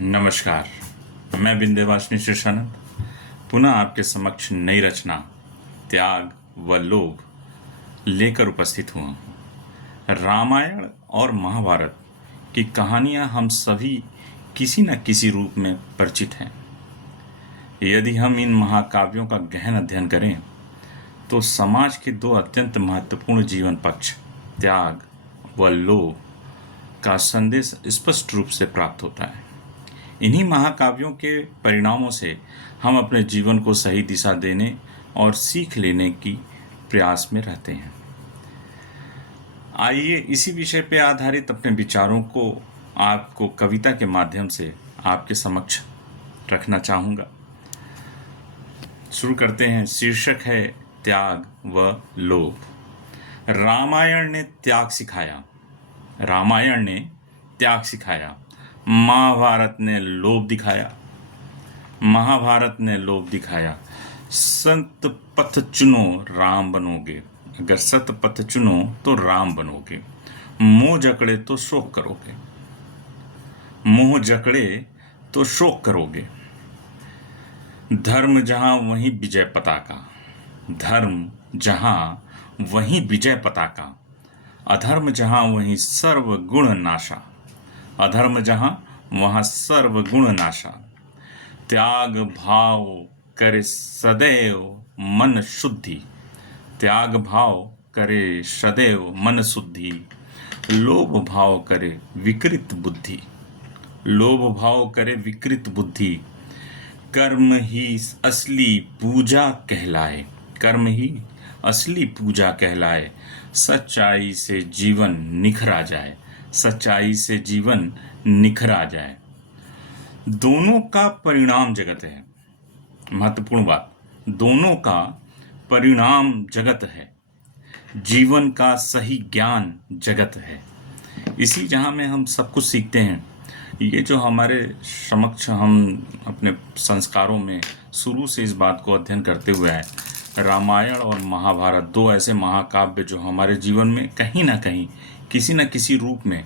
नमस्कार। मैं विंध्यवासिनी शीर्षानंद पुनः आपके समक्ष नई रचना त्याग व लोभ लेकर उपस्थित हुआ हूँ। रामायण और महाभारत की कहानियाँ हम सभी किसी न किसी रूप में परिचित हैं। यदि हम इन महाकाव्यों का गहन अध्ययन करें तो समाज के दो अत्यंत महत्वपूर्ण जीवन पक्ष त्याग व लोभ का संदेश स्पष्ट रूप से प्राप्त होता है। इन्हीं महाकाव्यों के परिणामों से हम अपने जीवन को सही दिशा देने और सीख लेने की प्रयास में रहते हैं। आइए इसी विषय पर आधारित अपने विचारों को आपको कविता के माध्यम से आपके समक्ष रखना चाहूँगा। शुरू करते हैं। शीर्षक है त्याग व लोभ। रामायण ने त्याग सिखाया, रामायण ने त्याग सिखाया, महाभारत ने लोभ दिखाया, महाभारत ने लोभ दिखाया। संत पथ चुनो राम बनोगे, अगर सत पथ चुनो तो राम बनोगे। मोह जकड़े तो शोक करोगे, मोह जकड़े तो शोक करोगे। धर्म जहां वहीं विजय पताका, धर्म जहां वहीं विजय पताका। अधर्म जहां वहीं सर्व गुण नाशा, अधर्म जहां वहां सर्व गुण नाशा। त्याग भाव करे सदैव मन शुद्धि, त्याग भाव करे सदैव मन शुद्धि। लोभ भाव करे विकृत बुद्धि, लोभ भाव करे विकृत बुद्धि। कर्म ही असली पूजा कहलाए, कर्म ही असली पूजा कहलाए। सच्चाई से जीवन निखरा जाए, सच्चाई से जीवन निखरा जाए। दोनों का परिणाम जगत है। महत्वपूर्ण बात, दोनों का परिणाम जगत है। जीवन का सही ज्ञान जगत है। इसी जहाँ में हम सब कुछ सीखते हैं। ये जो हमारे समक्ष हम अपने संस्कारों में शुरू से इस बात को अध्ययन करते हुए आए। रामायण और महाभारत दो ऐसे महाकाव्य जो हमारे जीवन में कहीं ना कहीं किसी न किसी रूप में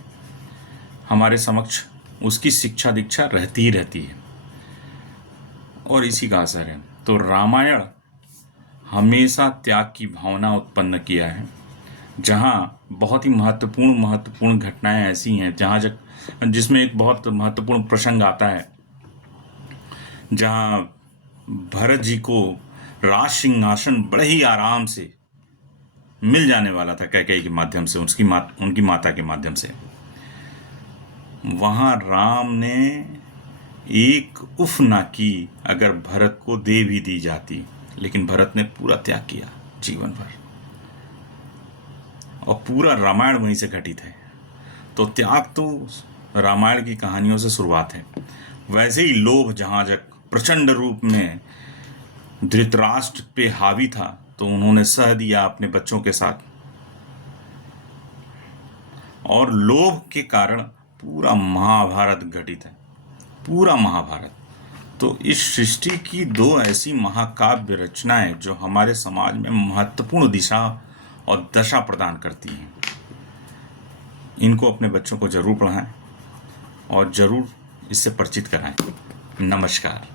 हमारे समक्ष उसकी शिक्षा दीक्षा रहती ही रहती है और इसी का असर है। तो रामायण हमेशा त्याग की भावना उत्पन्न किया है। जहाँ बहुत ही महत्वपूर्ण घटनाएं ऐसी हैं जिसमें एक बहुत महत्वपूर्ण प्रसंग आता है, जहाँ भरत जी को राज सिंहासन बड़े ही आराम से मिल जाने वाला था कैकेयी के माध्यम से, उनकी माता के माध्यम से। वहाँ राम ने एक उफ ना की अगर भरत को दे भी दी जाती, लेकिन भरत ने पूरा त्याग किया जीवन भर, और पूरा रामायण वहीं से घटित है। तो त्याग तो रामायण की कहानियों से शुरुआत है। वैसे ही लोभ जहाँ जब प्रचंड रूप में धृतराष्ट्र पे हावी था तो उन्होंने सह दिया अपने बच्चों के साथ, और लोभ के कारण पूरा महाभारत घटित है, पूरा महाभारत। तो इस सृष्टि की दो ऐसी महाकाव्य रचनाएं जो हमारे समाज में महत्वपूर्ण दिशा और दशा प्रदान करती हैं, इनको अपने बच्चों को जरूर पढ़ाएं और जरूर इससे परिचित कराएं। नमस्कार।